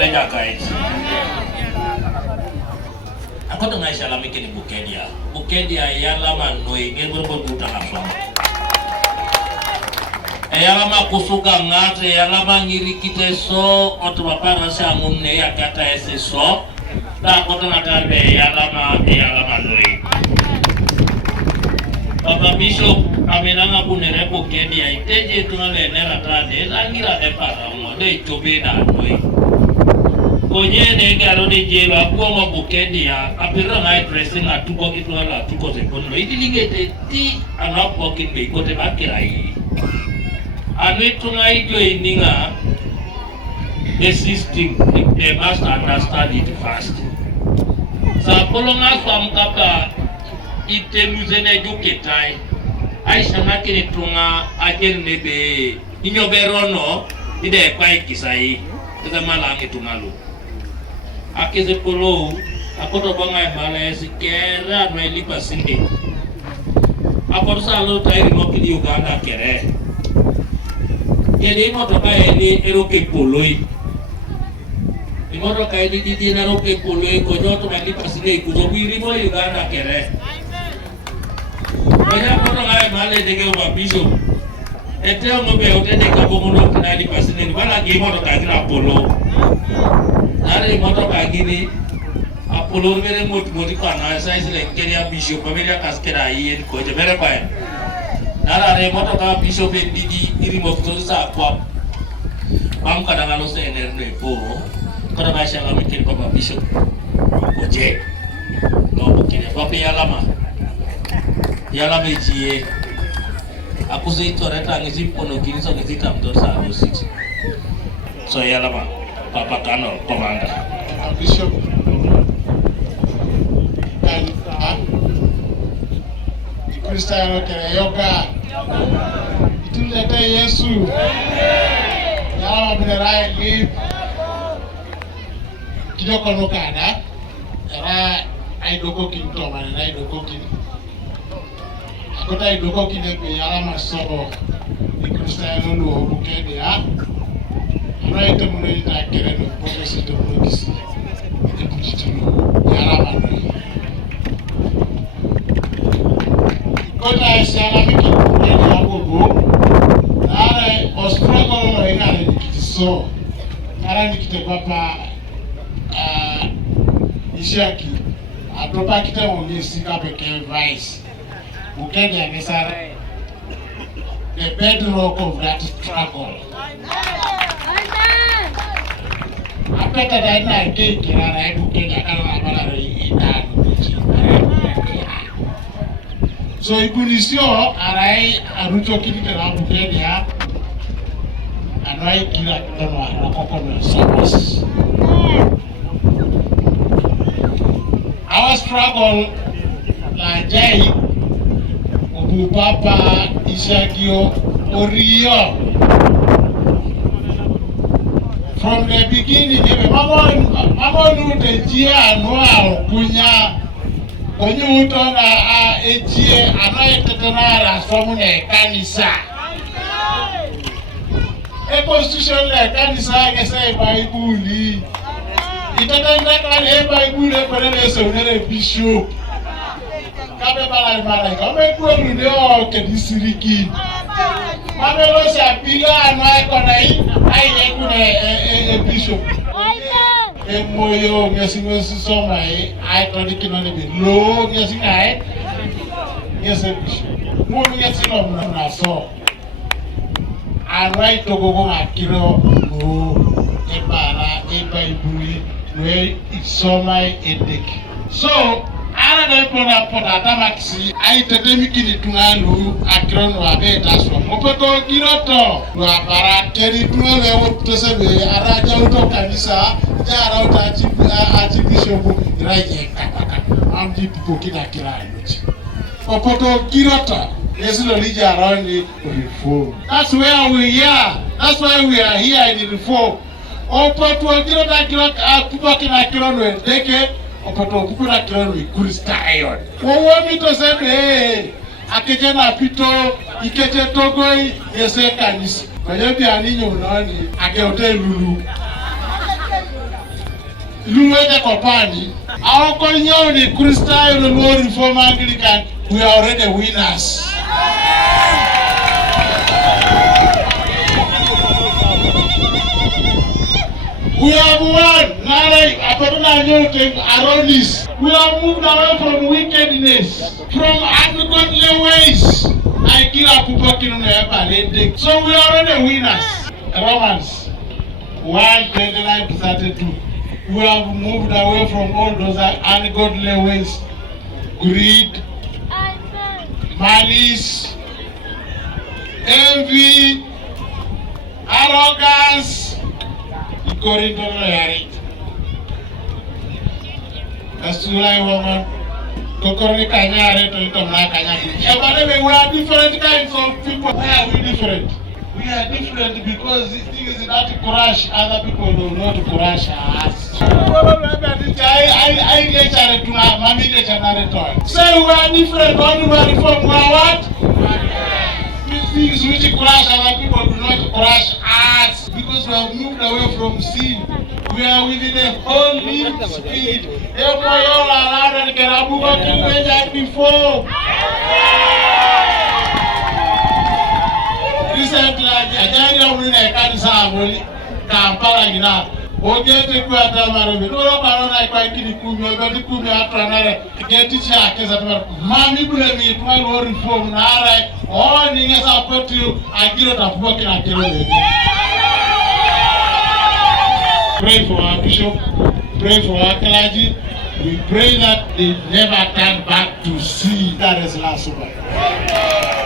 Leja kait. Aku tengah Islam ini Bukedea. Bukedea yalama noi ngeberbo buta afam. Yalama kusuka ngate yalama ngiri kite so otobapara sa ngunne ya kata ese so. Tak kota natalbe yalama noi. Papa Bishop amenanga kunere Bukedea iteje tunale nera tade langira de para mo de chobeda noi. Konye negaro de jeba kuoma Bukedea apira na dressing atuko kitu ala atuko sekondo idiligete ti anapo kinbe kote bakirai anu tunga ijo ininga the system they must understand it first sa kolonga famkapa iteluzene juketai aisha nakini tunga ajerne be inyoberono ide kwa ikisai tazamala ngitungalu akeze polo akoto banga mala sikera no elipa sinde akoto salo tairi no kidi Uganda kere yele moto ka ele eroke poloi imoto ka ele didi na roke poloi ko nyoto elipa sinde kuzo biri mo Uganda kere kaya koto ga mala dege wa Bishop eteo mo be otende ka bomono kinali pasinde bala ge moto ka gira polo nare moto bagini apolor mere moti kana size lenkeria Bishop meria kaskera yen ko je mere pae nara re moto ka Bishop ndidi iri mofto sa kwa bam kadanga no se enerne po kada ba shala mikiri papa Bishop ko je no bukine papa yalama Ejie akuse itoreta ngezi pono kini so ngezi tamdo sa no 6 so yalama Papa Kano, Commander. Bishop and Christian yoga. Itu lete Yesu. Yalama binerai live. Kido kono kada. Era aidoko kinto mana aidoko kin. Akota aidoko kin pe yalama sobo. Christian no Bukedea. Right to money that get a policy to works. The position Yarama. Because I said, I'm making a go. I was struggle in a so. I didn't papa Ishaki. I propagate on this up a vice. Bukedea is the bedrock of that struggle. After that, I take care of so ipunisio arai arucho kitikera Bukedea anai kila kitono akokono service. Our struggle la jai obu papa Isakio Orio. From the beginning, mama nu Ejie no kunya onyu utonga Ejie Aitetenar Esomaye Ekanisa. E constitution la Ekanisa ke say Bible. Itatanga ka Bible ko le so ne bishop. Kabe bala ka ku ni o ke disiriki. Mamelo sa pila na ko ai bishop moyo ngesi Somaye Aitetenar be lo ngesi ngai ngesi bishop mo ngesi no na so arai to go akiro o ebara Bible we Esomaye edek so ara na pona tamaxi Aitetenar tunganu akrono abeta so mopeto giroto wa para territoire le wotosebe ara jauto kanisa jara uta bishop raje kaka amdi people kila yote mopeto giroto yesu lo lija around reform. That's where we are. That's why we are here in reform. Opeto girota people kila kirono ndeke opeto kukura kirono ikurista iron wowomi to sebe akejana pito ikete togoi yese Ekanisa. Kwa hiyo aninyo nani akeote lulu Luwete Kopani, our Konyoni, Christian and War Reform Anglican, we are already winners. We have won. Nile, Aitetenar Esomaye, we have moved away from wickedness, from ungodly ways. So we are already winners. Romans 1:29-32. We have moved away from all those ungodly ways, greed, malice, envy, arrogance. We are different kinds of people. Why are we different? We are different because this thing is not to crush other people, do not crush us. So we are different. When we are reformed, we are what? Things which crush other people do not crush us, because we have moved away from sin. We are within a Holy Spirit. Before. Recently, Ejie in Ekanisa, Kampala, Nile. Ogete kwa tamaro. No barona kwa kini kumi. Ogete kumi atwanare. Geti cha kesa tamaro. Mami bule mi tuwa reform na ara. Oh, ninge support you. Agiro tafuwa kina kero. Pray for our bishop. Pray for our clergy. We pray that they never turn back to see that is last supper.